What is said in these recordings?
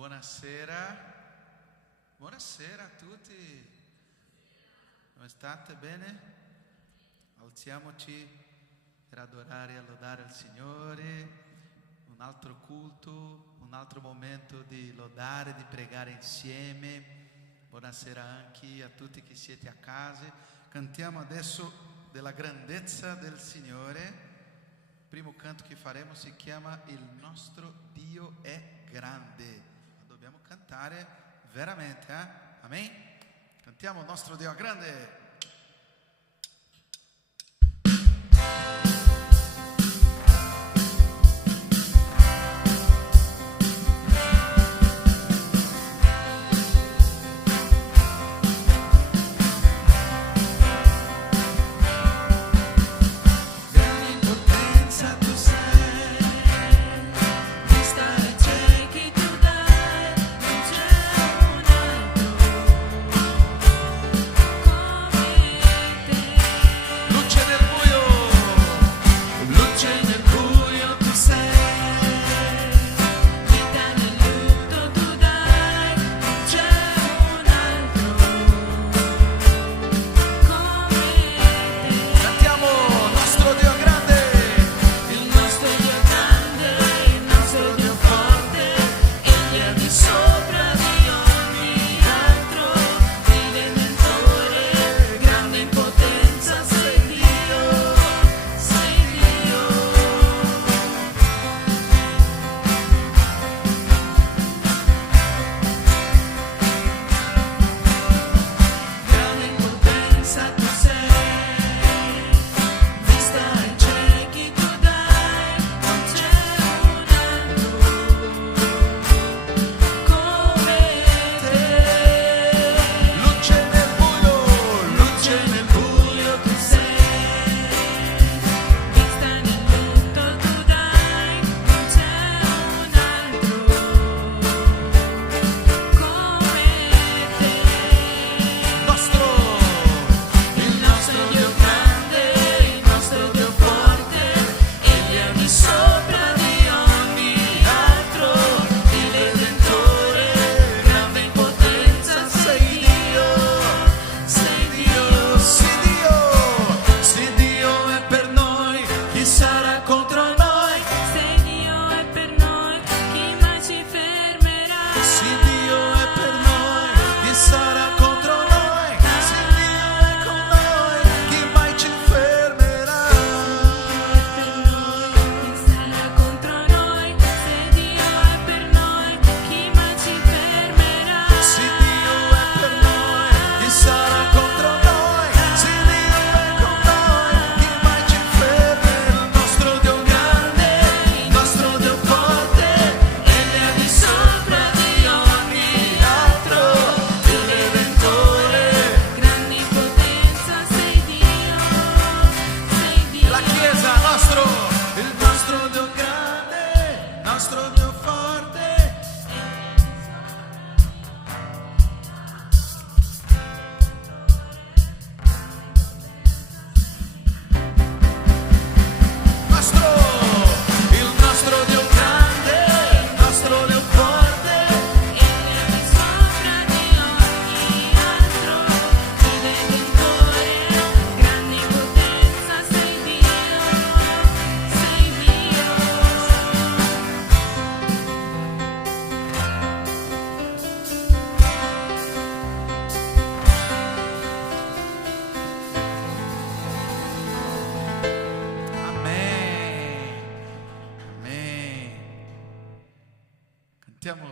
Buonasera, buonasera a tutti, come state? Bene? Alziamoci per adorare e lodare il Signore, un altro culto, un altro momento di lodare, di pregare insieme. Buonasera anche a tutti che siete a casa. Cantiamo adesso della grandezza del Signore. Il primo canto che faremo si chiama Il nostro Dio è grande. Dobbiamo cantare veramente, Amen? Cantiamo Il nostro Dio è grande.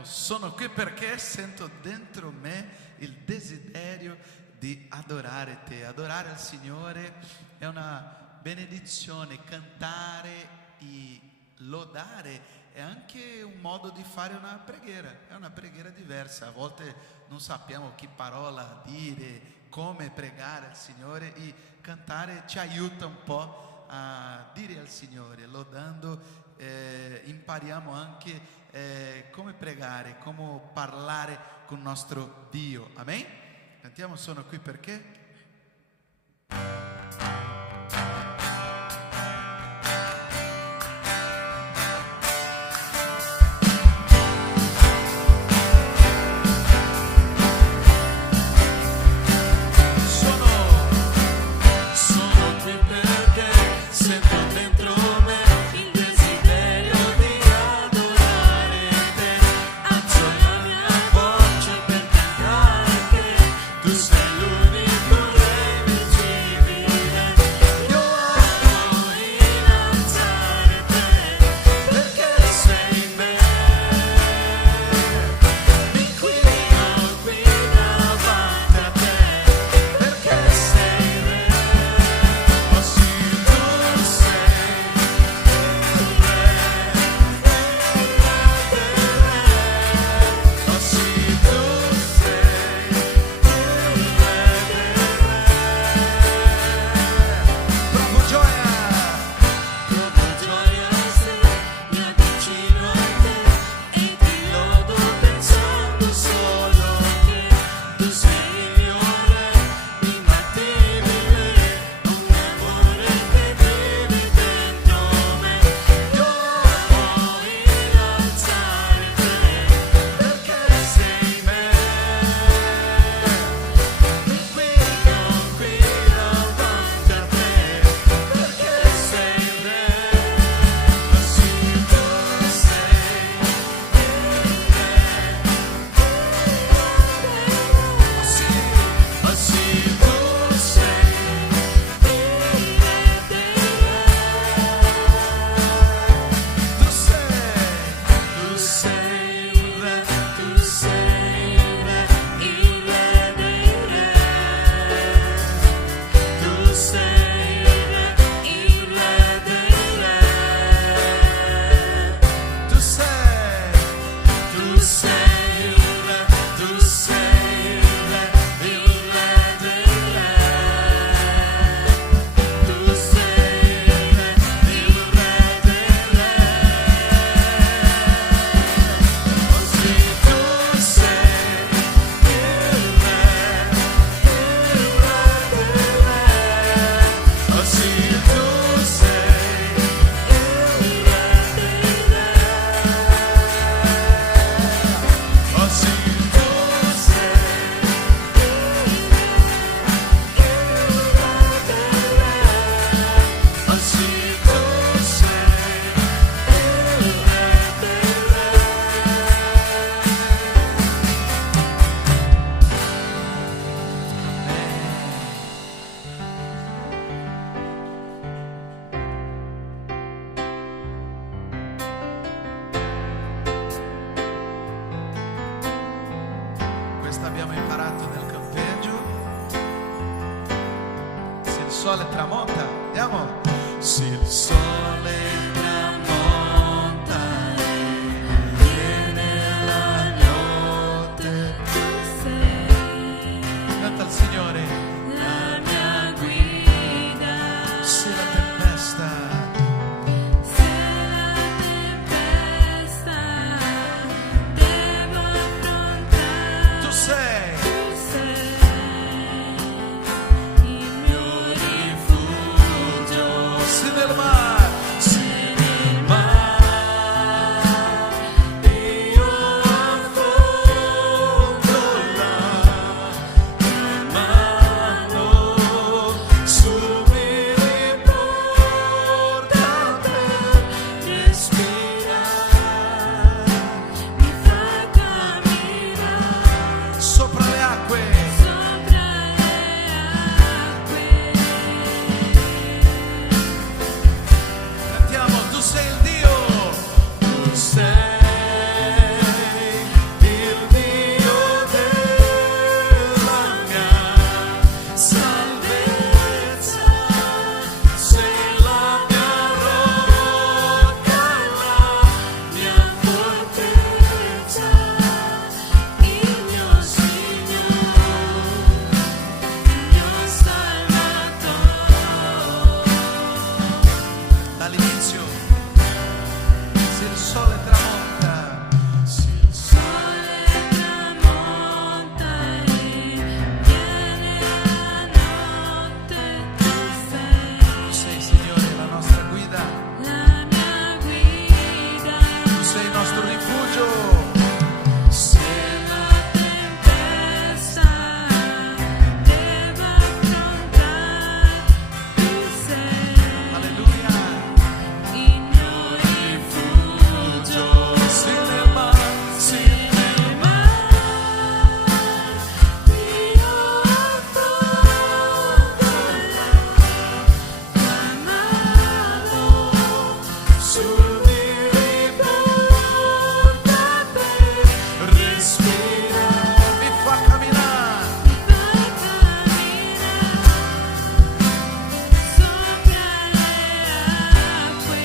Sono qui perché sento dentro me il desiderio di adorare te. Adorare il Signore è una benedizione, cantare e lodare è anche un modo di fare una preghiera, è una preghiera diversa. A volte non sappiamo che parola dire, come pregare al Signore, e cantare ci aiuta un po' a dire al Signore, lodando impariamo anche come pregare, come parlare con il nostro Dio. Amen? Cantiamo Sono qui perché? abbiamo imparato nel campeggio. Se il sole tramonta, andiamo. Se il sole tramonta e viene la notte, canta al Signore. La mia guida, Se la tempesta, se la tempesta devo affrontare, tu sei tu sei il mio rifugio. se nel mare, Se nel mare io affondo la mano, su mi riporta per respirare, mi fa camminare sopra le acque. sopra le acque. Cantiamo, tu sei il Dio, tu sei il Dio della mia salvezza, sei la mia rocca e la Mia fortezza, il mio Signore, il mio Salvatore. dall'inizio. Se il sole tramonta, se il Sole tramonta e viene la notte, tu sei Signore la nostra guida, la mia guida. tu sei il nostro rifugio. Se la tempesta devo affrontare, tu sei Alleluia. il mio rifugio. Se nel mare, Se nel mare io affondo la mano, su mi riporta per respirare, mi fa camminare. mi fa camminare sopra le acque.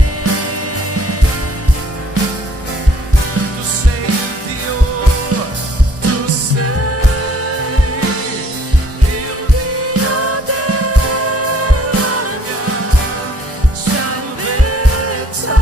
Tu sei il Dio, tu sei il Dio della mia salvezza,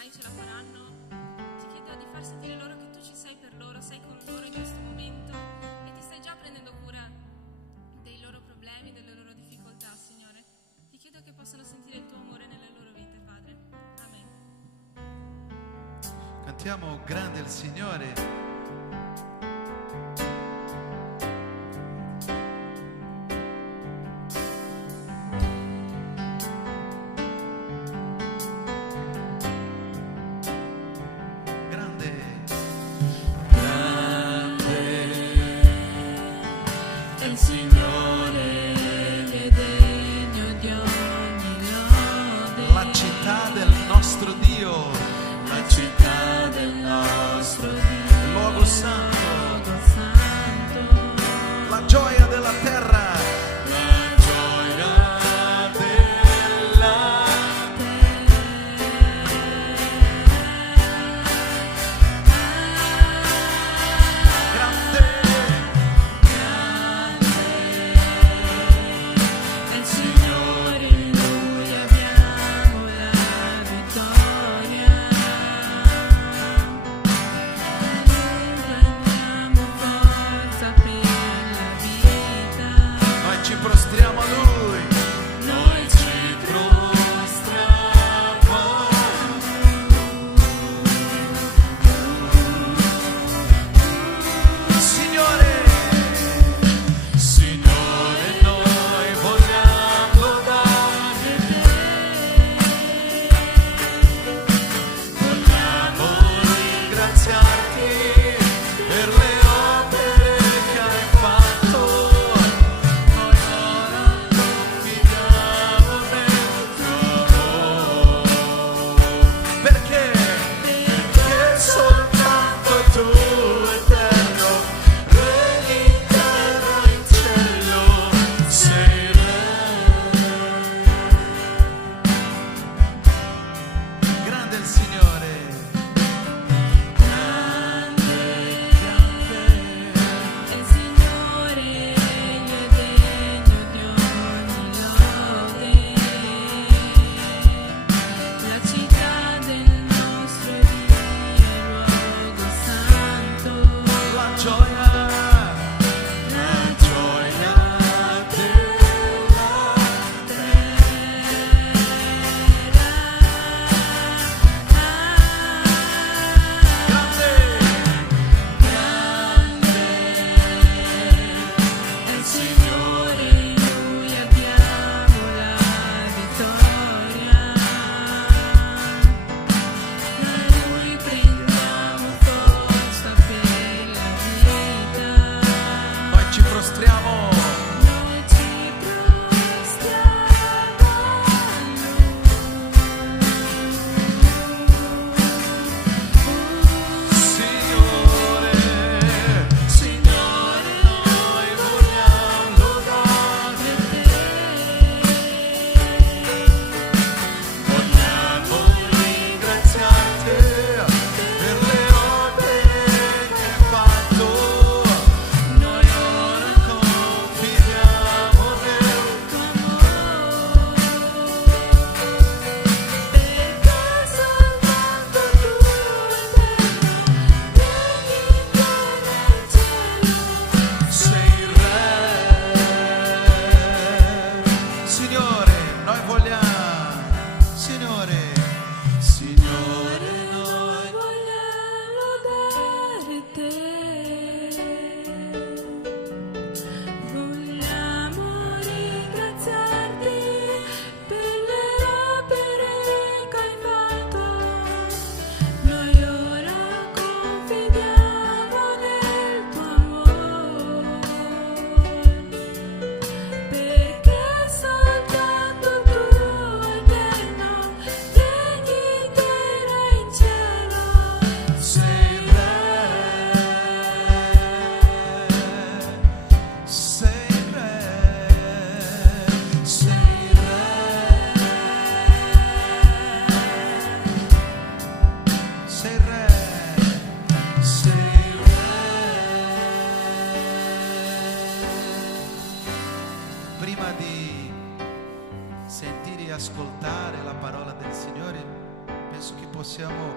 mai ce la faranno, ti chiedo di far sentire loro che tu ci sei per loro, sei con loro in questo momento e ti stai già prendendo cura dei loro problemi, delle loro difficoltà, Signore. Ti chiedo che possano sentire il tuo amore nelle loro vite, Padre. Amen. Cantiamo grande il Signore. Il Signore è degno di ogni lode. La città del nostro Dio, La città del nostro Dio, il luogo santo, luogo santo, la gioia della terra. la gioia della Grande, il Signore, in Lui abbiamo la vittoria. Prendiamo forza per la vita. noi ci prostriamo a Lui. Noi ci prostriamo. Signore, Signore, noi vogliamo lodare te. Vogliamo ringraziarti per le opere che hai fatto. Noi ora confidiamo nel tuo amore. Perché? Perché soltanto tu, eterno, regni in terra e in cielo, sei Re. Grande il Signore. Il Signore è degno di ogni lode. La città del nostro Dio è luogo santo. La gioia La gioia della il Signore, in Lui abbiamo la vittoria. Da Lui prendiamo forza per la vita. noi ci prostriamo. Noi ci prostriamo Signore, Signore, noi vogliamo lodare vogliamo ringraziarti per le opere che hai fatto. Noi ora confidiamo nel tuo amore. perché soltanto tu, Eterno, regni in cielo. Sei Re. Signore, noi vogliamo. Signore, Signore, noi Vogliamo lodare te. Vogliamo ringraziarti per le opere che hai fatto. Noi ora confidiamo nel tuo amore. Perché soltanto tu, Eterno, regni in terra e in cielo. sei Re. Sei Re. Sei Re. Sei Re. Sei Re. Prima di sentire e ascoltare la parola del Signore, penso adesso che possiamo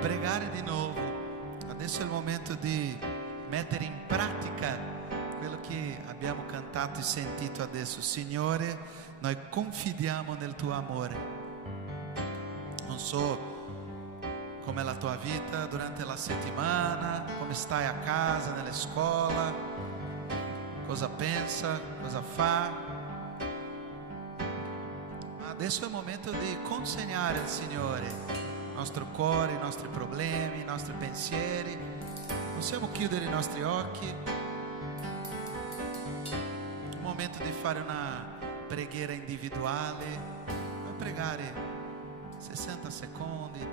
pregare di nuovo. Adesso è il momento di mettere in pratica quello che abbiamo cantato e sentito adesso. Signore, noi confidiamo nel tuo amore. Non so com'è la tua vita durante la settimana, come stai a casa, nella scuola, cosa pensa, cosa fa. Ma adesso è il momento di consegnare al Signore il nostro cuore, i nostri problemi, i nostri pensieri. Possiamo chiudere i nostri occhi. È il momento di fare una preghiera individuale. Puoi pregare 60 secondi,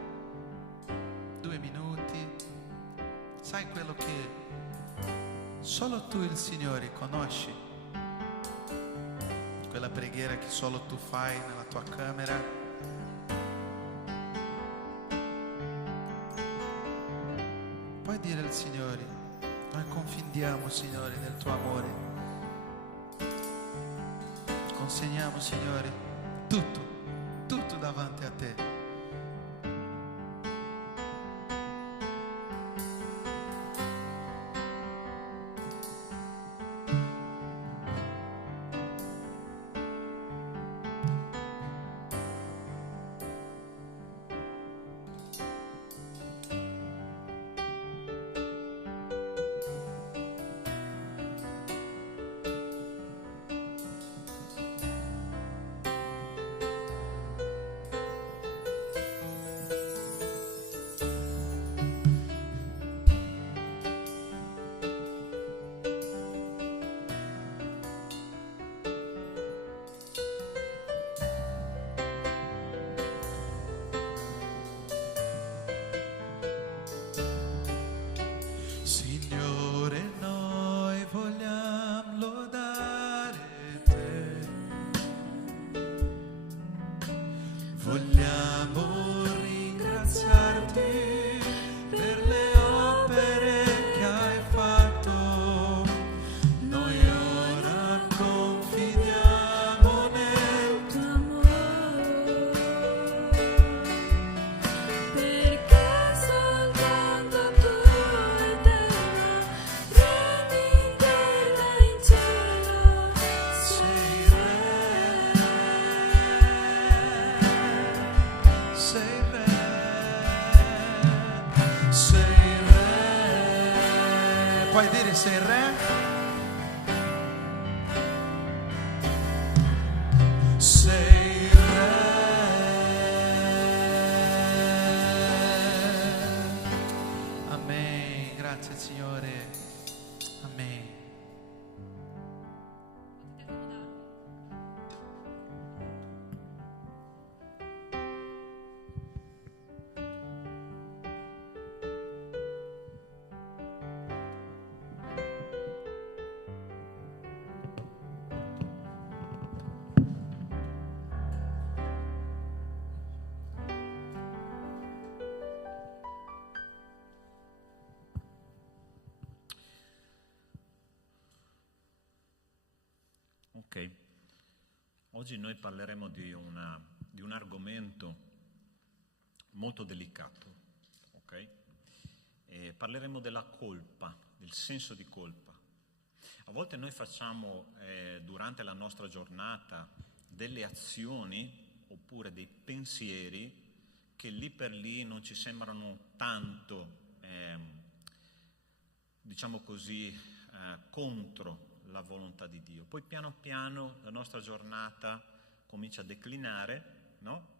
2 minuti. Sai quello che solo tu e il Signore conosci? Quella preghiera che solo tu fai nella tua camera. Puoi dire al Signore: noi confidiamo, Signore, nel tuo amore. Consegniamo, Signore, tutto davanti a te. Signore, noi vogliamo lodare te, vogliamo ringraziarti per le opere che hai fatto. Noi ora confidiamo nel tuo amore, perché soltanto tu eterno regni in terra e in cielo. sei re, sei re, sei re. Puoi dire sei re? Sei re. Amen. Grazie Signore. Amen. Potete accomodarvi. Ok, oggi noi parleremo di un argomento molto delicato, ok? E parleremo della colpa, del senso di colpa. A volte noi facciamo durante la nostra giornata delle azioni oppure dei pensieri che lì per lì non ci sembrano tanto, diciamo così, contro la volontà di Dio. Poi piano piano la nostra giornata comincia a declinare, no?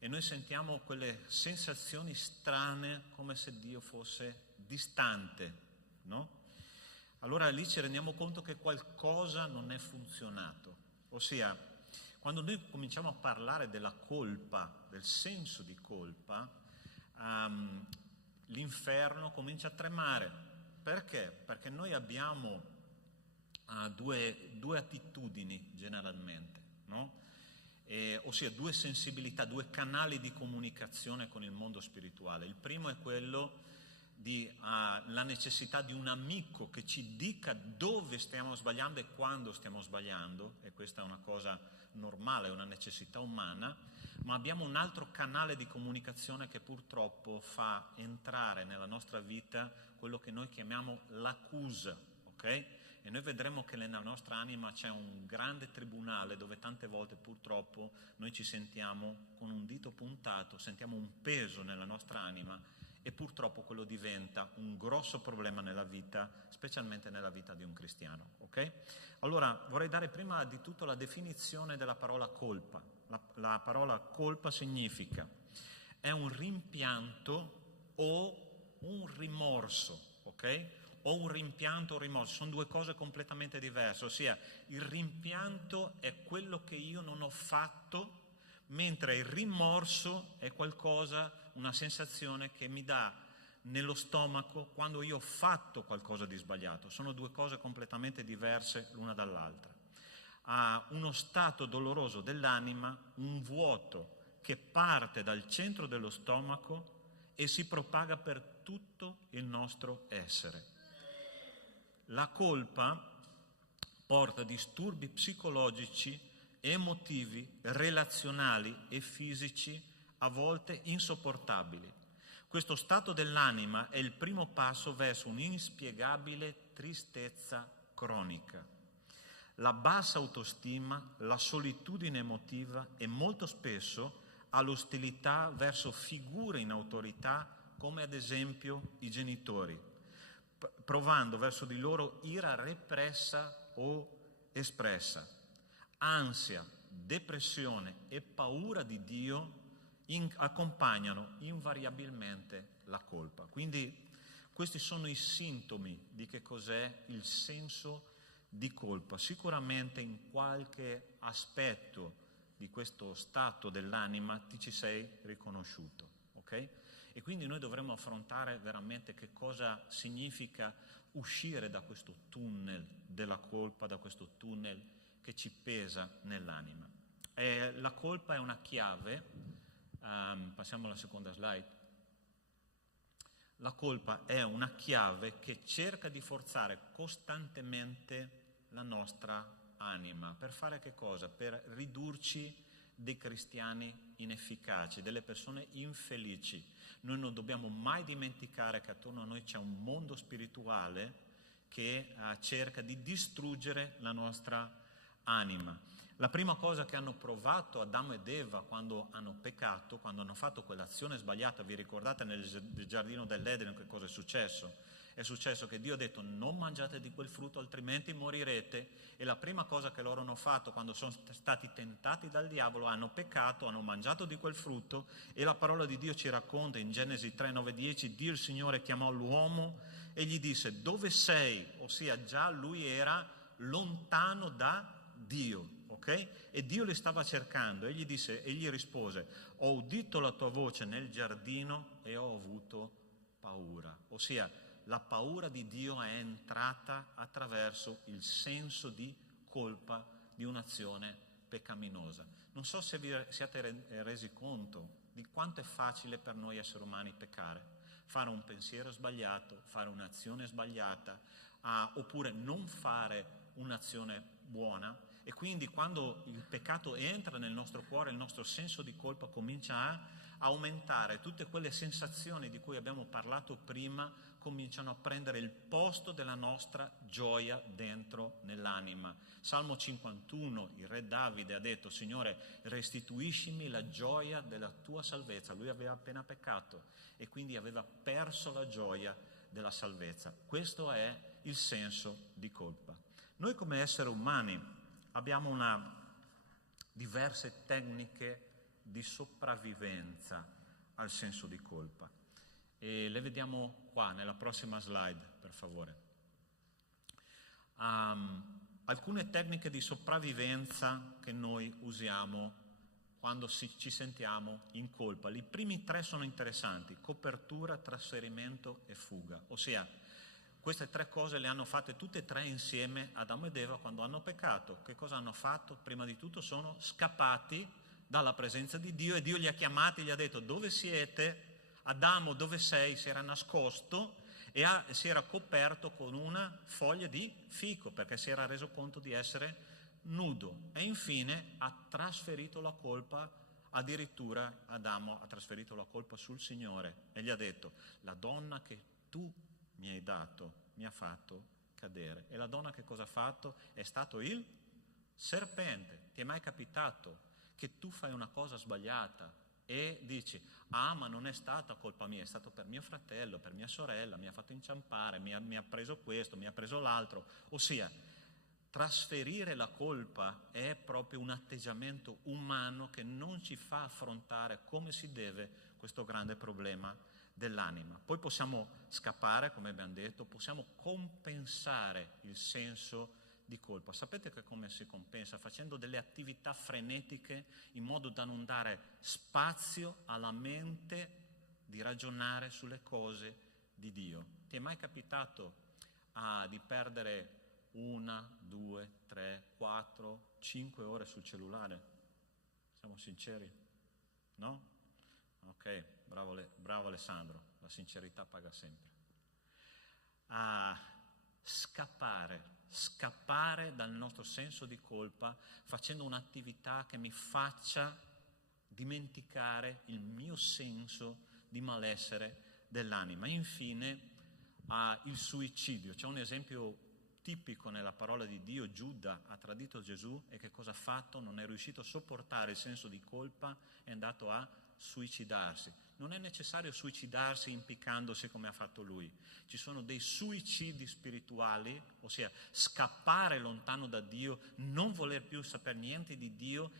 E noi sentiamo quelle sensazioni strane, come se Dio fosse distante, no? Allora lì ci rendiamo conto che qualcosa non è funzionato. Ossia, quando noi cominciamo a parlare della colpa, del senso di colpa, l'inferno comincia a tremare. Perché? Perché noi abbiamo due attitudini generalmente, no? Ossia due sensibilità, due canali di comunicazione con il mondo spirituale. Il primo è quello la necessità di un amico che ci dica dove stiamo sbagliando e quando stiamo sbagliando, e questa è una cosa normale, è una necessità umana, ma abbiamo un altro canale di comunicazione che purtroppo fa entrare nella nostra vita quello che noi chiamiamo l'accusa, ok? E noi vedremo che nella nostra anima c'è un grande tribunale dove tante volte purtroppo noi ci sentiamo con un dito puntato, sentiamo un peso nella nostra anima, e purtroppo quello diventa un grosso problema nella vita, specialmente nella vita di un cristiano, ok? Allora vorrei dare prima di tutto la definizione della parola colpa. La parola colpa significa è un rimpianto o un rimorso, ok? O un rimpianto o un rimorso, sono due cose completamente diverse, ossia il rimpianto è quello che io non ho fatto, mentre il rimorso è qualcosa, una sensazione che mi dà nello stomaco quando io ho fatto qualcosa di sbagliato. Sono due cose completamente diverse l'una dall'altra. Ha uno stato doloroso dell'anima, un vuoto che parte dal centro dello stomaco e si propaga per tutto il nostro essere. La colpa porta disturbi psicologici, emotivi, relazionali e fisici a volte insopportabili. Questo stato dell'anima è il primo passo verso un'inspiegabile tristezza cronica. La bassa autostima, la solitudine emotiva e molto spesso l'ostilità verso figure in autorità come ad esempio i genitori, provando verso di loro ira repressa o espressa. Ansia, depressione e paura di Dio accompagnano invariabilmente la colpa. Quindi questi sono i sintomi di che cos'è il senso di colpa. Sicuramente in qualche aspetto di questo stato dell'anima ti ci sei riconosciuto, ok? E quindi noi dovremmo affrontare veramente che cosa significa uscire da questo tunnel della colpa, da questo tunnel che ci pesa nell'anima. La colpa è una chiave. Passiamo alla seconda slide. La colpa è una chiave che cerca di forzare costantemente la nostra anima. Per fare che cosa? Per ridurci dei cristiani inefficaci, delle persone infelici. Noi non dobbiamo mai dimenticare che attorno a noi c'è un mondo spirituale che cerca di distruggere la nostra anima. La prima cosa che hanno provato Adamo ed Eva quando hanno peccato, quando hanno fatto quell'azione sbagliata, vi ricordate nel giardino dell'Eden che cosa è successo? È successo che Dio ha detto non mangiate di quel frutto altrimenti morirete, e la prima cosa che loro hanno fatto quando sono stati tentati dal diavolo, hanno peccato, hanno mangiato di quel frutto, e la parola di Dio ci racconta in Genesi 3, 9, 10, Dio il Signore chiamò l'uomo e gli disse dove sei? Ossia già lui era lontano da Dio. Okay? E Dio li stava cercando e gli rispose ho udito la tua voce nel giardino e ho avuto paura. Ossia la paura di Dio è entrata attraverso il senso di colpa di un'azione peccaminosa. Non so se vi siete resi conto di quanto è facile per noi esseri umani peccare, fare un pensiero sbagliato, fare un'azione sbagliata, oppure non fare un'azione buona. E quindi quando il peccato entra nel nostro cuore, il nostro senso di colpa comincia a aumentare, tutte quelle sensazioni di cui abbiamo parlato prima cominciano a prendere il posto della nostra gioia dentro nell'anima. Salmo 51, il re Davide ha detto Signore restituiscimi la gioia della tua salvezza. Lui aveva appena peccato e quindi aveva perso la gioia della salvezza. Questo è il senso di colpa. Noi come esseri umani abbiamo diverse tecniche di sopravvivenza al senso di colpa e le vediamo qua nella prossima slide, per favore. Alcune tecniche di sopravvivenza che noi usiamo quando ci sentiamo in colpa. I primi tre sono interessanti: copertura, trasferimento e fuga. Ossia, queste tre cose le hanno fatte tutte e tre insieme Adamo ed Eva quando hanno peccato. Che cosa hanno fatto? Prima di tutto sono scappati dalla presenza di Dio e Dio li ha chiamati, gli ha detto dove siete? Adamo, dove sei? Si era nascosto e si era coperto con una foglia di fico perché si era reso conto di essere nudo. E infine ha trasferito la colpa, addirittura Adamo ha trasferito la colpa sul Signore e gli ha detto: la donna che tu mi hai dato mi ha fatto cadere. E la donna che cosa ha fatto? È stato il serpente. Ti è mai capitato che tu fai una cosa sbagliata e dici: ah, ma non è stata colpa mia, è stato per mio fratello, per mia sorella, mi ha fatto inciampare, mi ha preso questo, mi ha preso l'altro? Ossia, trasferire la colpa è proprio un atteggiamento umano che non ci fa affrontare come si deve questo grande problema dell'anima. Poi possiamo scappare, come abbiamo detto, possiamo compensare il senso di colpa. Sapete che come si compensa? Facendo delle attività frenetiche in modo da non dare spazio alla mente di ragionare sulle cose di Dio. Ti è mai capitato di perdere 1, 2, 3, 4, 5 ore sul cellulare? Siamo sinceri? No? Ok, bravo Alessandro, la sincerità paga sempre. Scappare dal nostro senso di colpa facendo un'attività che mi faccia dimenticare il mio senso di malessere dell'anima. Infine, il suicidio. C'è un esempio tipico nella parola di Dio. Giuda ha tradito Gesù e che cosa ha fatto? Non è riuscito a sopportare il senso di colpa, è andato a suicidarsi. Non è necessario suicidarsi impiccandosi come ha fatto lui. Ci sono dei suicidi spirituali, ossia scappare lontano da Dio, non voler più sapere niente di Dio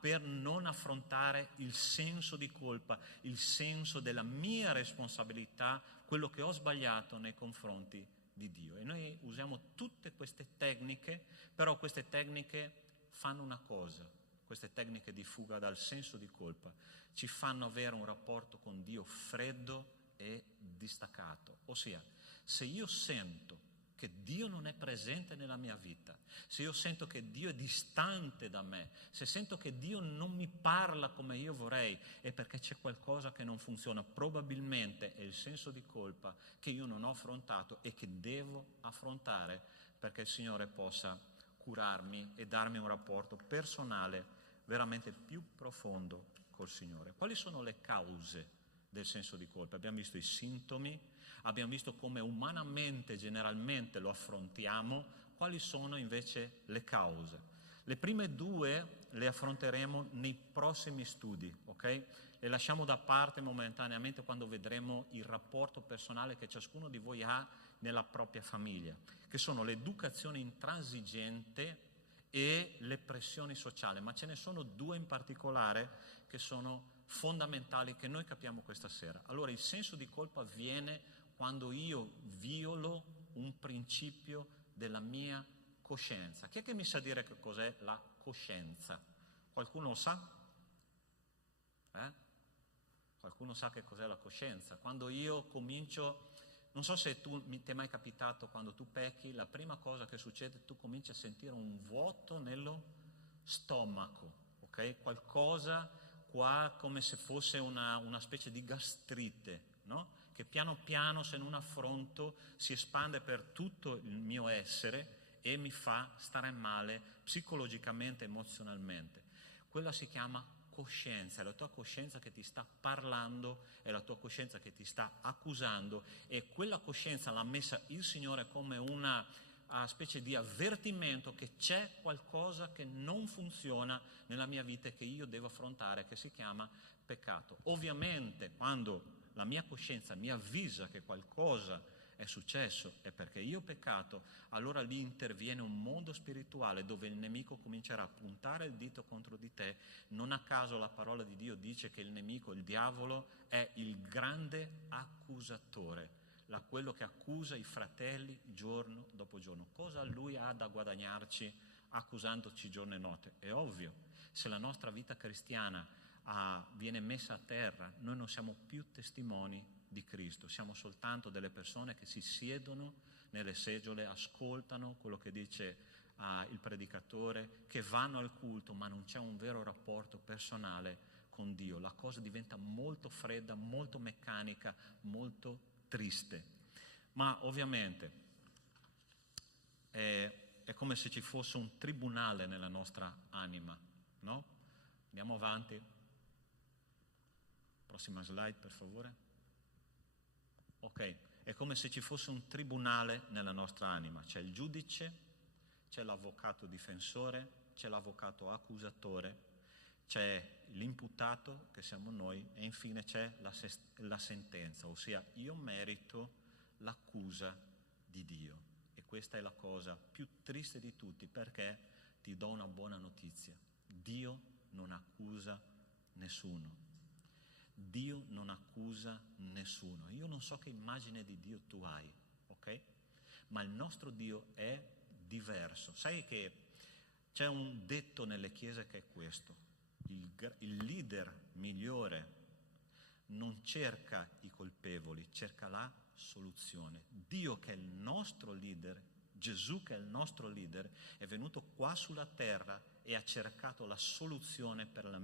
per non affrontare il senso di colpa, il senso della mia responsabilità, quello che ho sbagliato nei confronti di Dio. E noi usiamo tutte queste tecniche, però queste tecniche fanno una cosa: queste tecniche di fuga dal senso di colpa ci fanno avere un rapporto con Dio freddo e distaccato. Ossia, se io sento che Dio non è presente nella mia vita, se io sento che Dio è distante da me, se sento che Dio non mi parla come io vorrei, è perché c'è qualcosa che non funziona. Probabilmente è il senso di colpa che io non ho affrontato e che devo affrontare perché il Signore possa curarmi e darmi un rapporto personale veramente più profondo col Signore. Quali sono le cause del senso di colpa? Abbiamo visto i sintomi, abbiamo visto come umanamente, generalmente lo affrontiamo. Quali sono invece le cause? Le prime due le affronteremo nei prossimi studi, ok? Le lasciamo da parte momentaneamente quando vedremo il rapporto personale che ciascuno di voi ha nella propria famiglia, che sono l'educazione intransigente e le pressioni sociali, ma ce ne sono due in particolare che sono fondamentali, che noi capiamo questa sera. Allora, il senso di colpa avviene quando io violo un principio della mia coscienza. Chi è che mi sa dire che cos'è la coscienza? Qualcuno lo sa? Qualcuno sa che cos'è la coscienza? Quando io comincio... Non so se ti è mai capitato, quando tu pecchi, la prima cosa che succede, tu cominci a sentire un vuoto nello stomaco, ok? Qualcosa qua come se fosse una specie di gastrite, no? Che piano piano, se non affronto, si espande per tutto il mio essere e mi fa stare male psicologicamente, emozionalmente. Quella si chiama coscienza, è la tua coscienza che ti sta parlando, è la tua coscienza che ti sta accusando, e quella coscienza l'ha messa il Signore come una specie di avvertimento che c'è qualcosa che non funziona nella mia vita e che io devo affrontare, che si chiama peccato. Ovviamente quando la mia coscienza mi avvisa che qualcosa è successo è perché io ho peccato, allora lì interviene un mondo spirituale dove il nemico comincerà a puntare il dito contro di te. Non a caso la parola di Dio dice che il nemico, il diavolo, è il grande accusatore, quello che accusa i fratelli giorno dopo giorno. Cosa lui ha da guadagnarci accusandoci giorno e notte? È ovvio, se la nostra vita cristiana viene messa a terra, noi non siamo più testimoni di Cristo, siamo soltanto delle persone che si siedono nelle seggiole, ascoltano quello che dice il predicatore, che vanno al culto, ma non c'è un vero rapporto personale con Dio, la cosa diventa molto fredda, molto meccanica, molto triste. Ma ovviamente è come se ci fosse un tribunale nella nostra anima, no? Andiamo avanti. Prossima slide, per favore. Ok, è come se ci fosse un tribunale nella nostra anima. C'è il giudice, c'è l'avvocato difensore, c'è l'avvocato accusatore, c'è l'imputato, che siamo noi, e infine c'è la sentenza, ossia io merito l'accusa di Dio. E questa è la cosa più triste di tutti, perché ti do una buona notizia: Dio non accusa nessuno. Dio non accusa nessuno. Io non so che immagine di Dio tu hai, ok? Ma il nostro Dio è diverso. Sai che c'è un detto nelle chiese che è questo: il leader migliore non cerca i colpevoli, cerca la soluzione. Dio, che è il nostro leader, Gesù che è il nostro leader, è venuto qua sulla terra e ha cercato la soluzione per il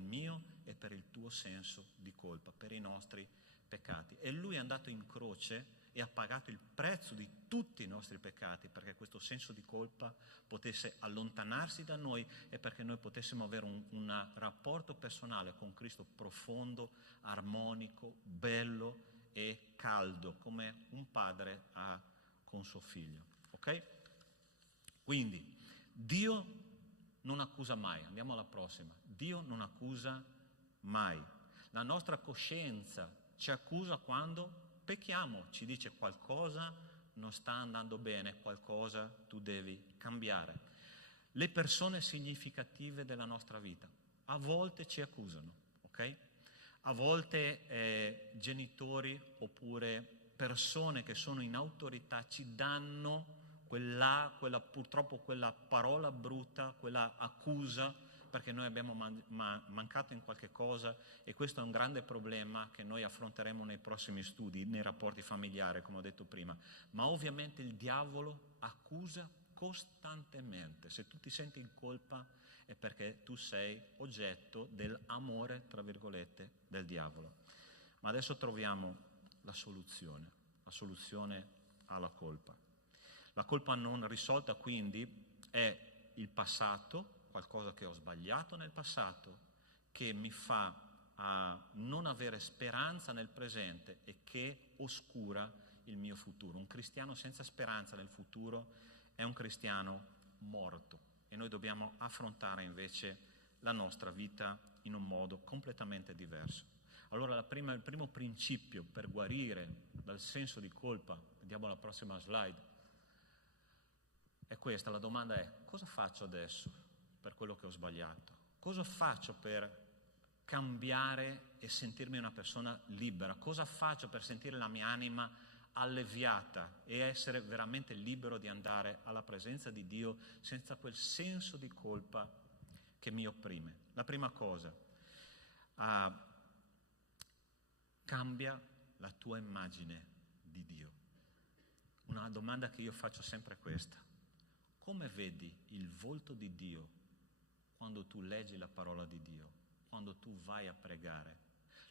mio e per il tuo senso di colpa, per i nostri peccati. E Lui è andato in croce e ha pagato il prezzo di tutti i nostri peccati, perché questo senso di colpa potesse allontanarsi da noi e perché noi potessimo avere un rapporto personale con Cristo profondo, armonico, bello e caldo, come un padre ha con suo figlio. Ok? Quindi Dio non accusa mai. Andiamo alla prossima. Dio non accusa mai. La nostra coscienza ci accusa quando pecchiamo, ci dice qualcosa non sta andando bene, qualcosa tu devi cambiare. Le persone significative della nostra vita a volte ci accusano, ok? A volte genitori oppure persone che sono in autorità ci danno purtroppo quella parola brutta, quella accusa, perché noi abbiamo mancato in qualche cosa, e questo è un grande problema che noi affronteremo nei prossimi studi, nei rapporti familiari, come ho detto prima. Ma ovviamente il diavolo accusa costantemente. Se tu ti senti in colpa è perché tu sei oggetto dell'amore, tra virgolette, del diavolo. Ma adesso troviamo la soluzione alla colpa. La colpa non risolta quindi è il passato, qualcosa che ho sbagliato nel passato, che mi fa non avere speranza nel presente e che oscura il mio futuro. Un cristiano senza speranza nel futuro è un cristiano morto, e noi dobbiamo affrontare invece la nostra vita in un modo completamente diverso. Allora il primo principio per guarire dal senso di colpa, andiamo alla prossima slide, è questa. La domanda è: cosa faccio adesso per quello che ho sbagliato? Cosa faccio per cambiare e sentirmi una persona libera? Cosa faccio per sentire la mia anima alleviata e essere veramente libero di andare alla presenza di Dio senza quel senso di colpa che mi opprime? La prima cosa, cambia la tua immagine di Dio. Una domanda che io faccio sempre è questa: come vedi il volto di Dio quando tu leggi la parola di Dio, quando tu vai a pregare?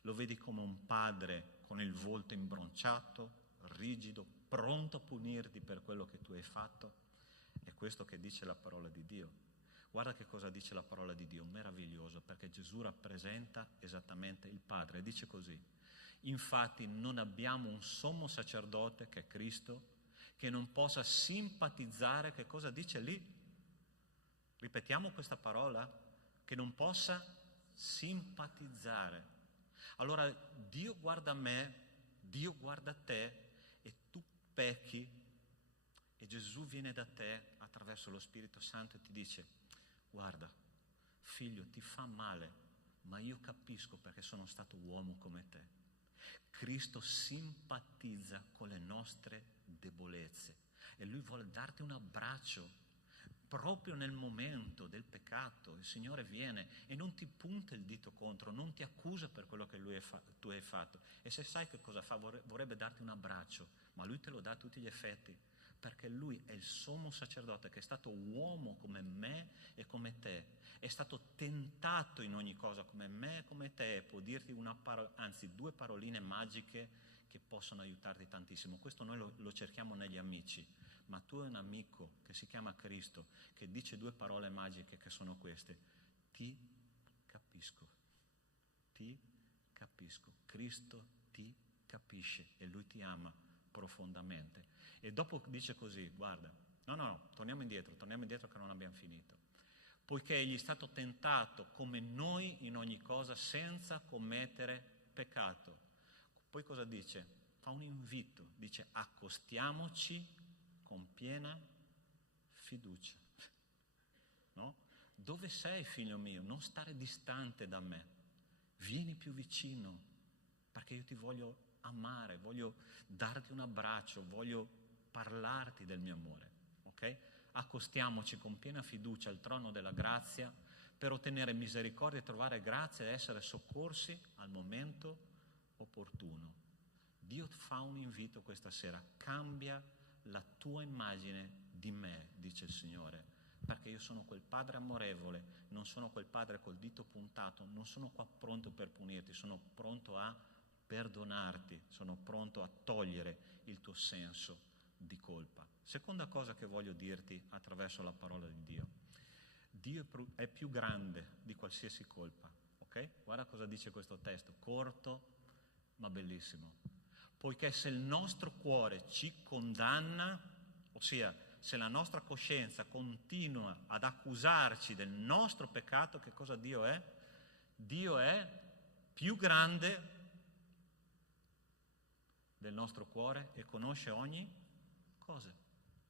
Lo vedi come un padre con il volto imbronciato, rigido, pronto a punirti per quello che tu hai fatto? È questo che dice la parola di Dio. Guarda che cosa dice la parola di Dio, meraviglioso, perché Gesù rappresenta esattamente il Padre. Dice così: infatti non abbiamo un sommo sacerdote, che è Cristo, che non possa simpatizzare. Che cosa dice lì? Ripetiamo questa parola: che non possa simpatizzare. Allora Dio guarda me, Dio guarda te, e tu pecchi, e Gesù viene da te attraverso lo Spirito Santo e ti dice: guarda, figlio, ti fa male, ma io capisco perché sono stato uomo come te. Cristo simpatizza con le nostre debolezze e Lui vuole darti un abbraccio proprio nel momento del peccato. Il Signore viene e non ti punta il dito contro, non ti accusa per quello che tu hai fatto. E se sai che cosa fa, vorrebbe darti un abbraccio, ma Lui te lo dà a tutti gli effetti, perché lui è il sommo sacerdote che è stato uomo come me e come te, è stato tentato in ogni cosa come me e come te, e può dirti due paroline magiche che possono aiutarti tantissimo. Questo noi lo cerchiamo negli amici, ma tu hai un amico che si chiama Cristo, che dice due parole magiche che sono queste: ti capisco, ti capisco. Cristo ti capisce e lui ti ama profondamente. E dopo dice così, guarda, no, torniamo indietro che non abbiamo finito. Poiché egli è stato tentato come noi in ogni cosa senza commettere peccato. Poi cosa dice? Fa un invito, dice: accostiamoci con piena fiducia. No? Dove sei, figlio mio? Non stare distante da me, vieni più vicino, perché io ti voglio amare, voglio darti un abbraccio, voglio parlarti del mio amore, ok? Accostiamoci con piena fiducia al trono della grazia per ottenere misericordia e trovare grazia ed essere soccorsi al momento opportuno. Dio fa un invito questa sera: cambia la tua immagine di me, dice il Signore, perché io sono quel padre amorevole, non sono quel padre col dito puntato, non sono qua pronto per punirti, sono pronto a perdonarti, sono pronto a togliere il tuo senso di colpa. Seconda cosa che voglio dirti attraverso la parola di Dio: Dio è più grande di qualsiasi colpa, ok? Guarda cosa dice questo testo, corto ma bellissimo. Poiché se il nostro cuore ci condanna, ossia se la nostra coscienza continua ad accusarci del nostro peccato, che cosa Dio è? Dio è più grande del nostro cuore e conosce ogni cosa.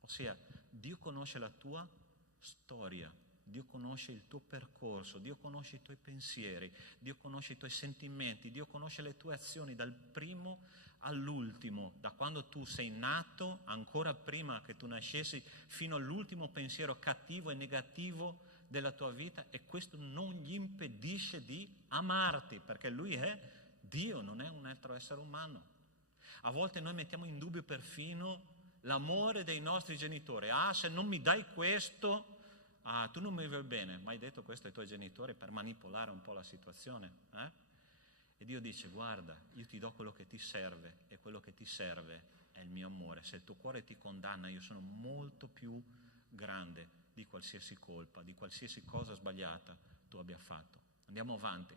Ossia, Dio conosce la tua storia, Dio conosce il tuo percorso, Dio conosce i tuoi pensieri, Dio conosce i tuoi sentimenti, Dio conosce le tue azioni dal primo all'ultimo, da quando tu sei nato, ancora prima che tu nascessi, fino all'ultimo pensiero cattivo e negativo della tua vita, e questo non gli impedisce di amarti, perché Lui è Dio, non è un altro essere umano. A volte noi mettiamo in dubbio perfino l'amore dei nostri genitori. Se non mi dai questo, tu non mi vuoi bene. Ma hai detto questo ai tuoi genitori per manipolare un po' la situazione? E Dio dice: guarda, io ti do quello che ti serve, e quello che ti serve è il mio amore. Se il tuo cuore ti condanna, io sono molto più grande di qualsiasi colpa, di qualsiasi cosa sbagliata tu abbia fatto. Andiamo avanti.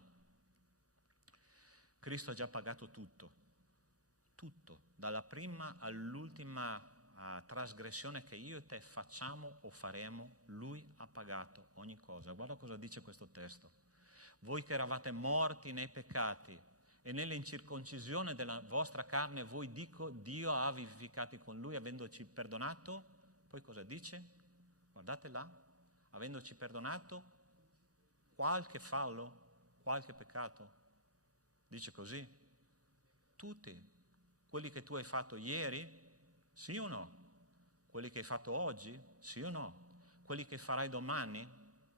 Cristo ha già pagato tutto, dalla prima all'ultima trasgressione che io e te facciamo o faremo, Lui ha pagato ogni cosa. Guarda cosa dice questo testo: voi che eravate morti nei peccati e nell'incirconcisione della vostra carne, voi Dio ha vivificati con Lui, avendoci perdonato. Poi cosa dice? Guardate là, avendoci perdonato qualche fallo, qualche peccato. Dice così: tutti. Quelli che tu hai fatto ieri, sì o no? Quelli che hai fatto oggi, sì o no? Quelli che farai domani,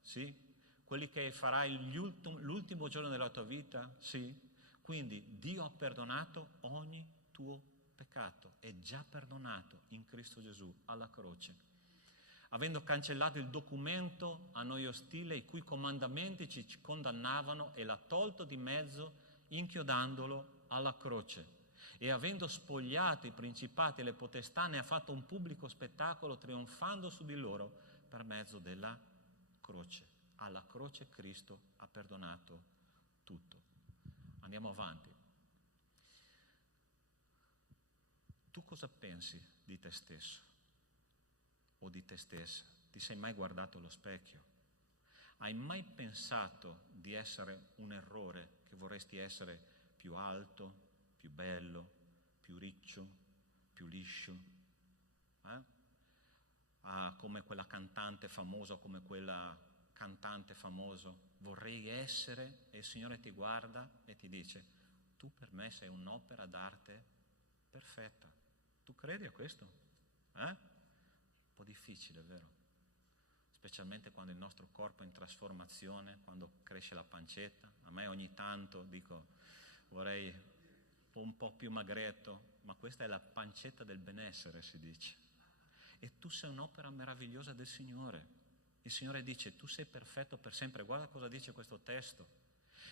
sì? Quelli che farai l'ultimo giorno della tua vita, sì? Quindi Dio ha perdonato ogni tuo peccato, è già perdonato in Cristo Gesù alla croce. Avendo cancellato il documento a noi ostile, i cui comandamenti ci condannavano, e l'ha tolto di mezzo inchiodandolo alla croce. E avendo spogliato i principati e le potestà, ne ha fatto un pubblico spettacolo, trionfando su di loro per mezzo della croce. Alla croce Cristo ha perdonato tutto. Andiamo avanti. Tu cosa pensi di te stesso o di te stessa? Ti sei mai guardato allo specchio? Hai mai pensato di essere un errore, che vorresti essere più alto, più bello, più riccio, più liscio, come quella cantante famosa, come quella cantante famoso? Vorrei essere, e il Signore ti guarda e ti dice: tu per me sei un'opera d'arte perfetta. Tu credi a questo? Un po' difficile, vero? Specialmente quando il nostro corpo è in trasformazione, quando cresce la pancetta. A me ogni tanto dico: vorrei un po' più magretto, ma questa è la pancetta del benessere, si dice. e tu sei un'opera meravigliosa del Signore. Il Signore dice, tu sei perfetto per sempre. Guarda cosa dice questo testo.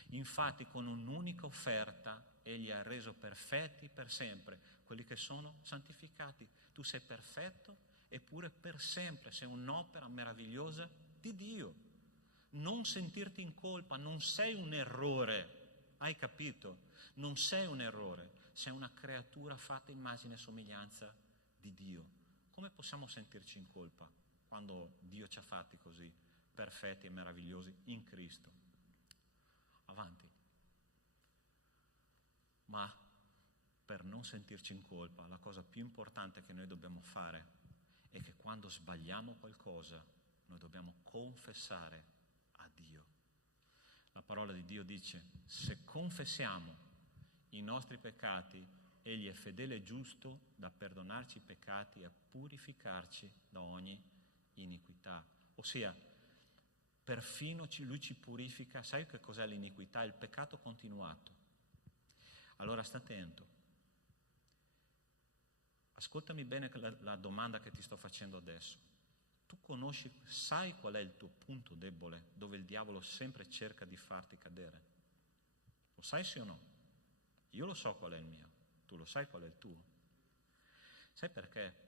Infatti con un'unica offerta Egli ha reso perfetti per sempre quelli che sono santificati. Tu sei perfetto eppure per sempre sei un'opera meravigliosa di Dio. Non sentirti in colpa, non sei un errore, hai capito? Non sei un errore, sei una creatura fatta immagine e somiglianza di Dio. Come possiamo sentirci in colpa quando Dio ci ha fatti così perfetti e meravigliosi in Cristo? Avanti. Ma per non sentirci in colpa, la cosa più importante che noi dobbiamo fare è che quando sbagliamo qualcosa, noi dobbiamo confessare a Dio. La parola di Dio dice, se confessiamo i nostri peccati, Egli è fedele e giusto da perdonarci i peccati e a purificarci da ogni iniquità. Ossia, perfino Lui ci purifica. Sai che cos'è l'iniquità? Il peccato continuato. Allora sta attento. Ascoltami bene la domanda che ti sto facendo adesso. Tu conosci, sai qual è il tuo punto debole dove il diavolo sempre cerca di farti cadere? Lo sai sì o no? Io lo so qual è il mio, tu lo sai qual è il tuo. Sai perché?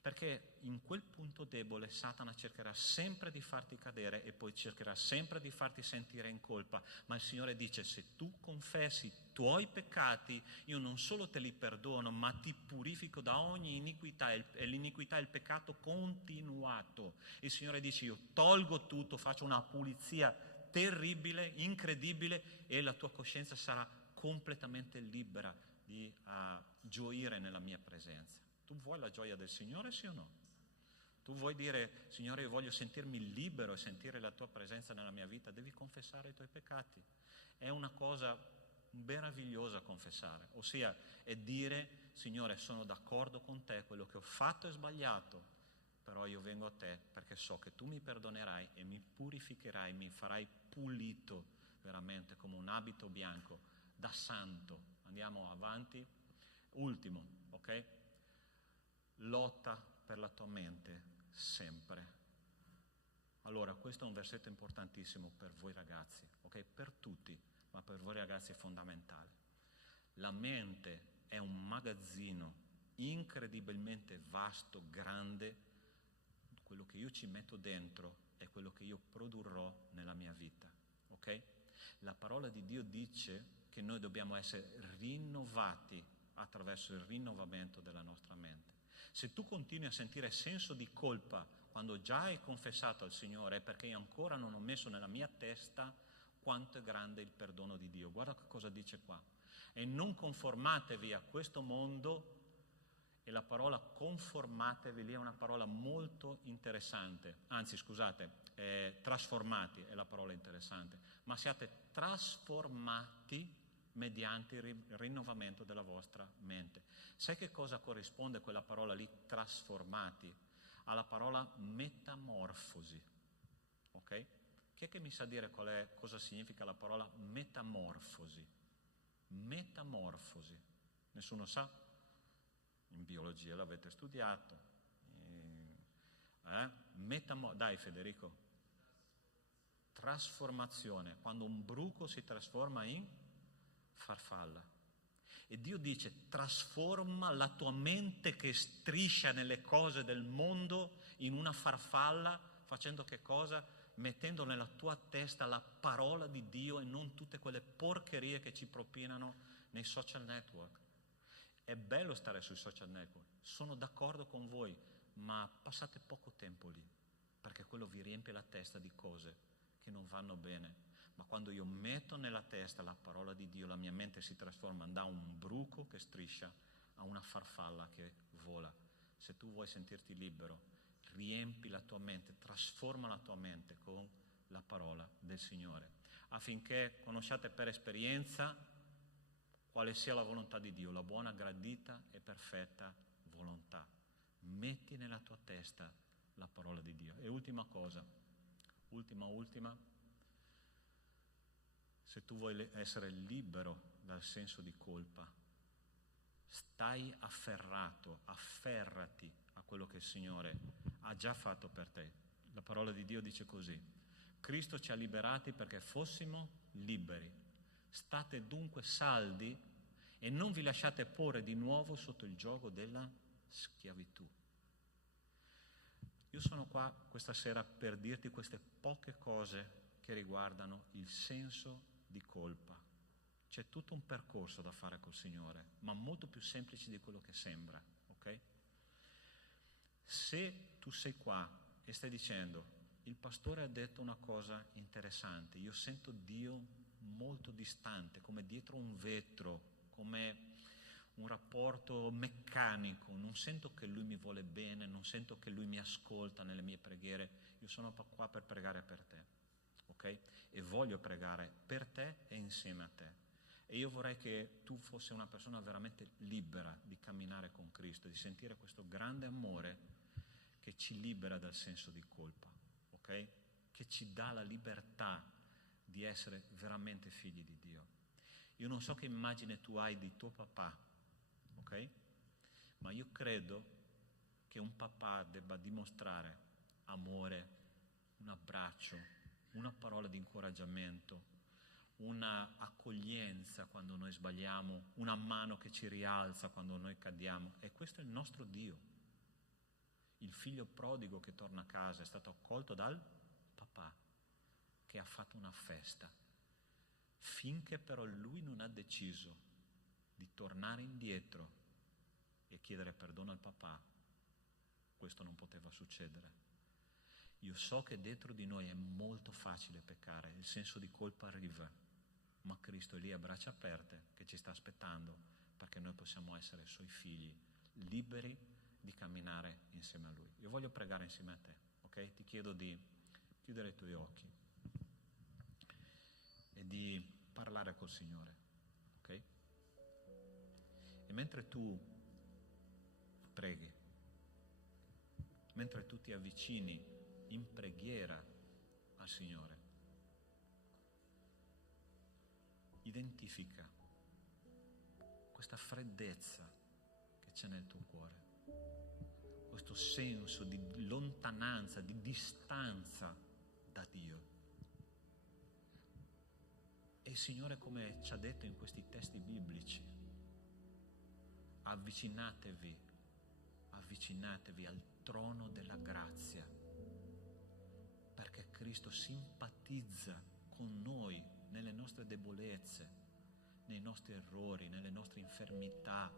Perché in quel punto debole Satana cercherà sempre di farti cadere e poi cercherà sempre di farti sentire in colpa. Ma il Signore dice, se tu confessi i tuoi peccati, io non solo te li perdono, ma ti purifico da ogni iniquità. E l'iniquità è il peccato continuato. Il Signore dice, io tolgo tutto, faccio una pulizia terribile, incredibile, e la tua coscienza sarà completamente libera di gioire nella mia presenza. Tu vuoi la gioia del Signore, sì o no? Tu vuoi dire, Signore, io voglio sentirmi libero e sentire la tua presenza nella mia vita? Devi confessare i tuoi peccati. È una cosa meravigliosa confessare, ossia è dire, Signore, sono d'accordo con te, quello che ho fatto è sbagliato, però io vengo a te perché so che tu mi perdonerai e mi purificherai, mi farai pulito veramente come un abito bianco da santo. Andiamo avanti. Ultimo, ok? Lotta per la tua mente sempre. Allora, questo è un versetto importantissimo per voi ragazzi, ok? Per tutti, ma per voi ragazzi è fondamentale. La mente è un magazzino incredibilmente vasto, grande. Quello che io ci metto dentro è quello che io produrrò nella mia vita, ok? La parola di Dio dice che noi dobbiamo essere rinnovati attraverso il rinnovamento della nostra mente. Se tu continui a sentire senso di colpa quando già hai confessato al Signore, è perché io ancora non ho messo nella mia testa quanto è grande il perdono di Dio. Guarda che cosa dice qua. E non conformatevi a questo mondo, e la parola conformatevi lì è una parola molto interessante. Anzi, scusate, trasformati è la parola interessante. Ma siate trasformati mediante il rinnovamento della vostra mente. Sai che cosa corrisponde quella parola lì, trasformati? Alla parola metamorfosi, ok? Chi è che mi sa dire cosa significa la parola metamorfosi? Metamorfosi. Nessuno sa? In biologia l'avete studiato. Dai Federico. Trasformazione. Quando un bruco si trasforma in farfalla. E Dio dice, trasforma la tua mente che striscia nelle cose del mondo in una farfalla, facendo che cosa? Mettendo nella tua testa la parola di Dio e non tutte quelle porcherie che ci propinano nei social network. È bello stare sui social network, sono d'accordo con voi, ma passate poco tempo lì, perché quello vi riempie la testa di cose che non vanno bene. Ma quando io metto nella testa la parola di Dio, la mia mente si trasforma da un bruco che striscia a una farfalla che vola. Se tu vuoi sentirti libero, riempi la tua mente, trasforma la tua mente con la parola del Signore, affinché conosciate per esperienza quale sia la volontà di Dio, la buona, gradita e perfetta volontà. Metti nella tua testa la parola di Dio. E ultima cosa, ultima, se tu vuoi essere libero dal senso di colpa, stai afferrato, afferrati a quello che il Signore ha già fatto per te. La parola di Dio dice così: Cristo ci ha liberati perché fossimo liberi. State dunque saldi e non vi lasciate porre di nuovo sotto il giogo della schiavitù. Io sono qua questa sera per dirti queste poche cose che riguardano il senso di colpa. C'è tutto un percorso da fare col Signore, ma molto più semplice di quello che sembra, ok? Se tu sei qua e stai dicendo: il pastore ha detto una cosa interessante, io sento Dio molto distante, come dietro un vetro, come un rapporto meccanico, non sento che Lui mi vuole bene, non sento che Lui mi ascolta nelle mie preghiere, io sono qua per pregare per te, ok? E voglio pregare per te e insieme a te. E io vorrei che tu fossi una persona veramente libera di camminare con Cristo, di sentire questo grande amore che ci libera dal senso di colpa, ok? Che ci dà la libertà di essere veramente figli di Dio. Io non so che immagine tu hai di tuo papà, ok? Ma io credo che un papà debba dimostrare amore, un abbraccio, una parola di incoraggiamento, una accoglienza quando noi sbagliamo, una mano che ci rialza quando noi cadiamo. E questo è il nostro Dio. Il figlio prodigo che torna a casa è stato accolto dal papà, che ha fatto una festa. Finché però lui non ha deciso di tornare indietro e chiedere perdono al papà, questo non poteva succedere. Io so che dentro di noi è molto facile peccare, il senso di colpa arriva, ma Cristo è lì a braccia aperte che ci sta aspettando perché noi possiamo essere Suoi figli, liberi di camminare insieme a Lui. Io voglio pregare insieme a te, ok? Ti chiedo di chiudere i tuoi occhi e di parlare col Signore, ok? E mentre tu preghi, mentre tu ti avvicini in preghiera al Signore, identifica questa freddezza che c'è nel tuo cuore, questo senso di lontananza, di distanza da Dio. E il Signore, come ci ha detto in questi testi biblici, avvicinatevi al trono della grazia, perché Cristo simpatizza con noi nelle nostre debolezze, nei nostri errori, nelle nostre infermità,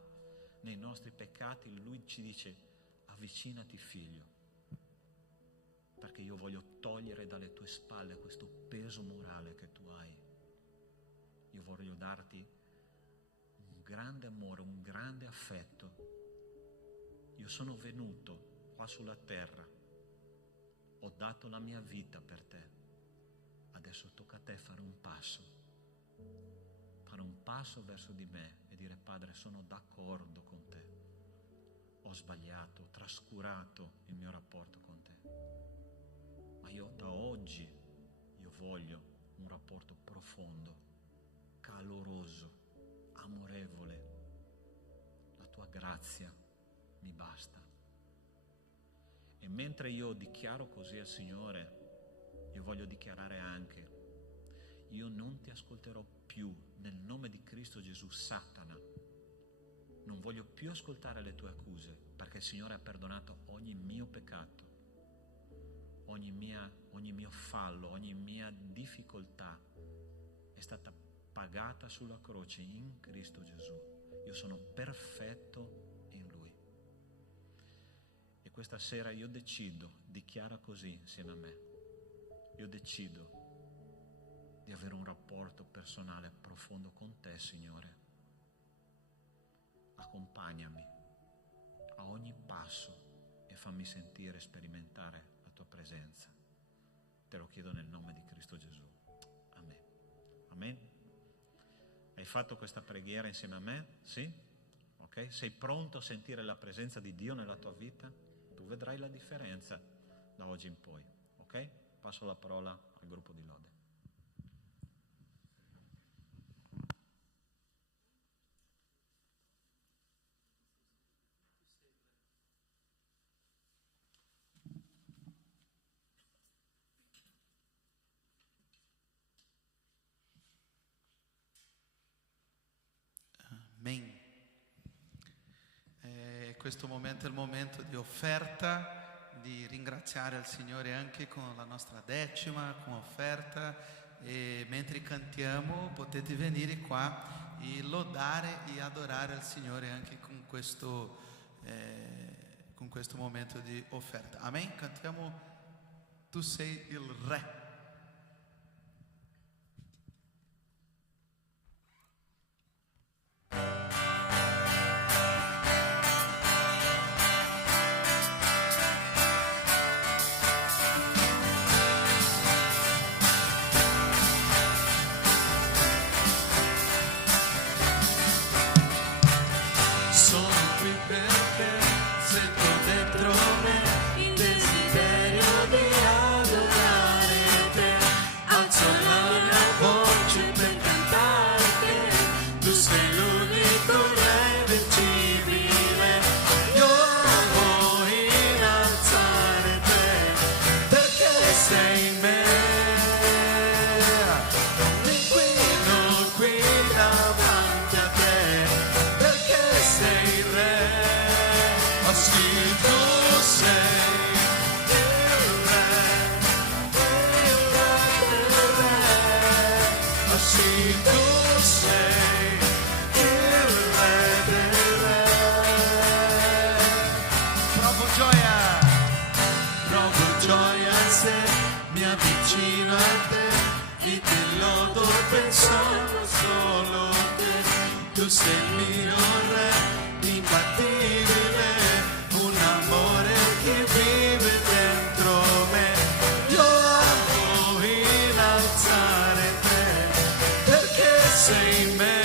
nei nostri peccati. Lui ci dice: avvicinati figlio, perché io voglio togliere dalle tue spalle questo peso morale che tu hai. Io voglio darti un grande amore, un grande affetto. Io sono venuto qua sulla terra, ho dato la mia vita per te, adesso tocca a te fare un passo verso di me e dire: Padre, sono d'accordo con te, ho sbagliato, ho trascurato il mio rapporto con te, ma io da oggi voglio un rapporto profondo, caloroso, amorevole. La tua grazia mi basta. E mentre io dichiaro così al Signore, io voglio dichiarare anche: io non ti ascolterò più, nel nome di Cristo Gesù, Satana. Non voglio più ascoltare le tue accuse, perché il Signore ha perdonato ogni mio peccato, ogni mio fallo, ogni mia difficoltà è stata pagata sulla croce in Cristo Gesù. Io sono perfetto in Lui. E questa sera io decido, dichiara così insieme a me, io decido di avere un rapporto personale profondo con te, Signore. Accompagnami a ogni passo e fammi sentire e sperimentare la tua presenza. Te lo chiedo nel nome di Cristo Gesù. Amen. Amen. Hai fatto questa preghiera insieme a me? Sì? Ok? Sei pronto a sentire la presenza di Dio nella tua vita? Tu vedrai la differenza da oggi in poi. Ok? Passo la parola al gruppo di lode. Amen. Questo momento è il momento di offerta, di ringraziare il Signore anche con la nostra decima, con offerta, e mentre cantiamo potete venire qua e lodare e adorare il Signore anche con questo momento di offerta. Amen? Cantiamo Tu sei il Re. Sono qui perché sento dentro me il desiderio di adorare te. Alzo la mia voce per cantare te. Tu sei l'unico Re invincibile. Io amo innalzare te perché sei in me. Mi inquino qui davanti a te perché sei il Re. Oh sì, tu sei il Re, il Re del Re. Oh sì, tu sei il Re del Re. Provo gioia se mi avvicino a te e ti lodo pensando solo a te. Tu sei il mio Re imbattibile, un amore che vive dentro me. Io amo innalzare te perché sei in me.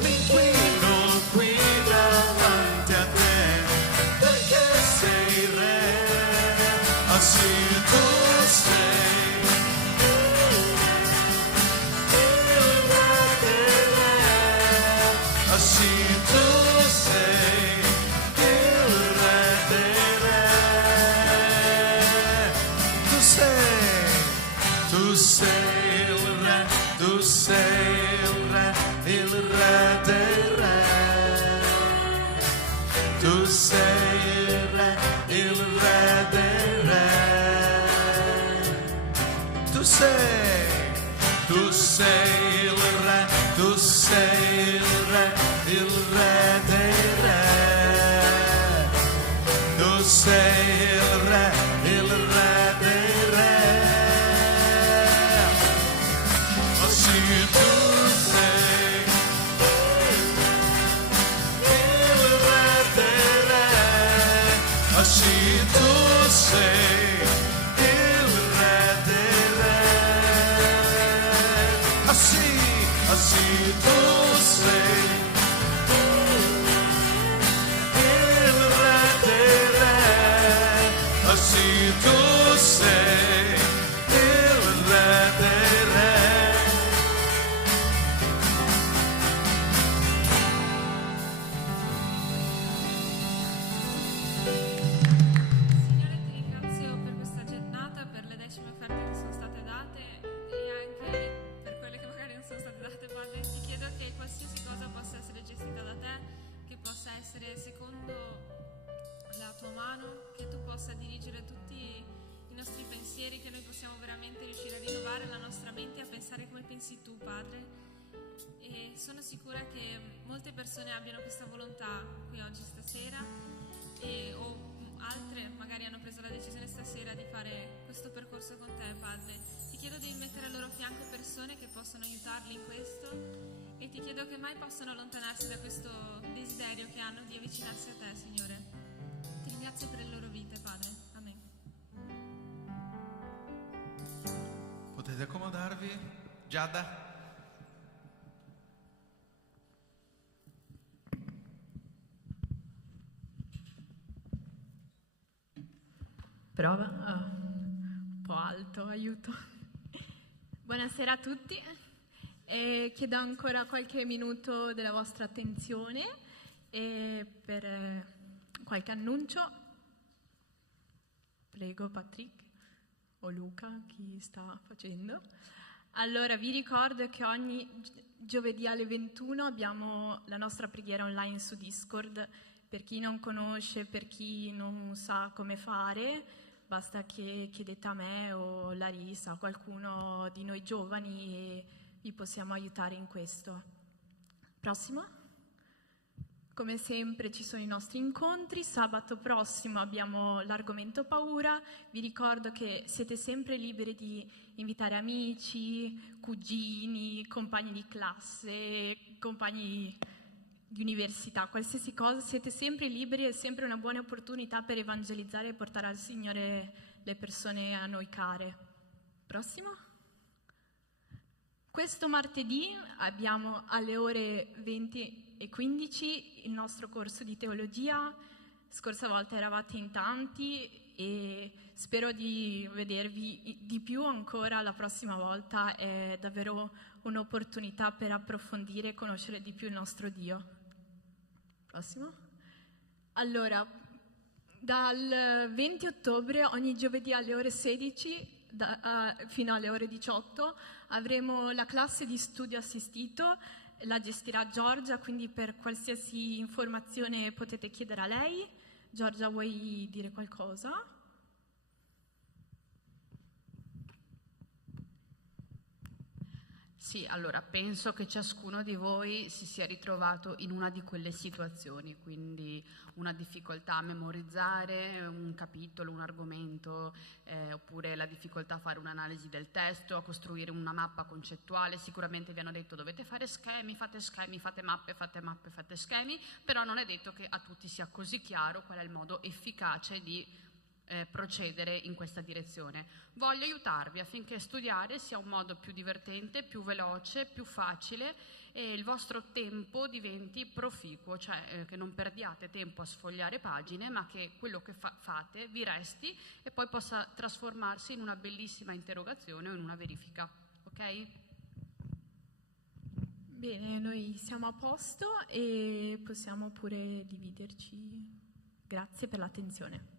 Mi inquino qui davanti a te perché sei il Re. Ah sì, tu sei sì, tu sei il Re dei Re. Tu sei il Re, tu sei il Re dei Re. Tu sei il Re dei Re. Tu sei il Re, tu sei il Re dei Re. Tu sei il Re dei Re. Oh sì, tu sei il Re dei Re. Oh sì, tu sei il Re dei Re. Oh sì, tu sei il Re dei Re. Oh sì, tu sei il Re dei Re. Signore, ti ringrazio per questa giornata, per le decime offerte che sono state date e anche per quelle che magari non sono state date, Padre. Ti chiedo che qualsiasi cosa possa essere gestita da te, che possa essere secondo la tua mano, che tu possa dirigere tutti i nostri pensieri, che noi possiamo veramente riuscire a rinnovare la nostra mente e a pensare come pensi tu, Padre. E sono sicura che molte persone abbiano questa volontà qui oggi stasera o altre magari hanno preso la decisione stasera di fare questo percorso con te, Padre. Ti chiedo di mettere al loro fianco persone che possono aiutarli in questo e ti chiedo che mai possano allontanarsi da questo desiderio che hanno di avvicinarsi a te, Signore. Ti ringrazio per le loro vite, Padre. Amen. Potete accomodarvi? Giada? Prova? Un po' alto, aiuto. Buonasera a tutti. Chiedo ancora qualche minuto della vostra attenzione per qualche annuncio. Prego Patrick o Luca, chi sta facendo. Allora, vi ricordo che ogni giovedì alle 21 abbiamo la nostra preghiera online su Discord. Per chi non conosce, per chi non sa come fare, basta che chiedete a me o Larissa o qualcuno di noi giovani e vi possiamo aiutare in questo. Prossimo? Come sempre ci sono i nostri incontri. Sabato prossimo abbiamo l'argomento paura. Vi ricordo che siete sempre liberi di invitare amici, cugini, compagni di classe, compagni di università, qualsiasi cosa. Siete sempre liberi, è sempre una buona opportunità per evangelizzare e portare al Signore le persone a noi care. Prossimo? Questo martedì abbiamo alle ore 20:15 il nostro corso di teologia. Scorsa volta eravate in tanti e spero di vedervi di più ancora la prossima volta. È davvero un'opportunità per approfondire e conoscere di più il nostro Dio. Prossimo. Allora, dal 20 ottobre ogni giovedì alle ore 16 fino alle ore 18 avremo la classe di studio assistito, la gestirà Giorgia, quindi per qualsiasi informazione potete chiedere a lei. Giorgia, vuoi dire qualcosa? Sì, allora penso che ciascuno di voi si sia ritrovato in una di quelle situazioni, quindi una difficoltà a memorizzare un capitolo, un argomento, oppure la difficoltà a fare un'analisi del testo, a costruire una mappa concettuale. Sicuramente vi hanno detto dovete fare schemi, fate mappe, fate schemi, però non è detto che a tutti sia così chiaro qual è il modo efficace di procedere in questa direzione. Voglio aiutarvi affinché studiare sia un modo più divertente, più veloce, più facile e il vostro tempo diventi proficuo, cioè che non perdiate tempo a sfogliare pagine, ma che quello che fate vi resti e poi possa trasformarsi in una bellissima interrogazione o in una verifica. Ok? Bene, noi siamo a posto e possiamo pure dividerci. Grazie per l'attenzione.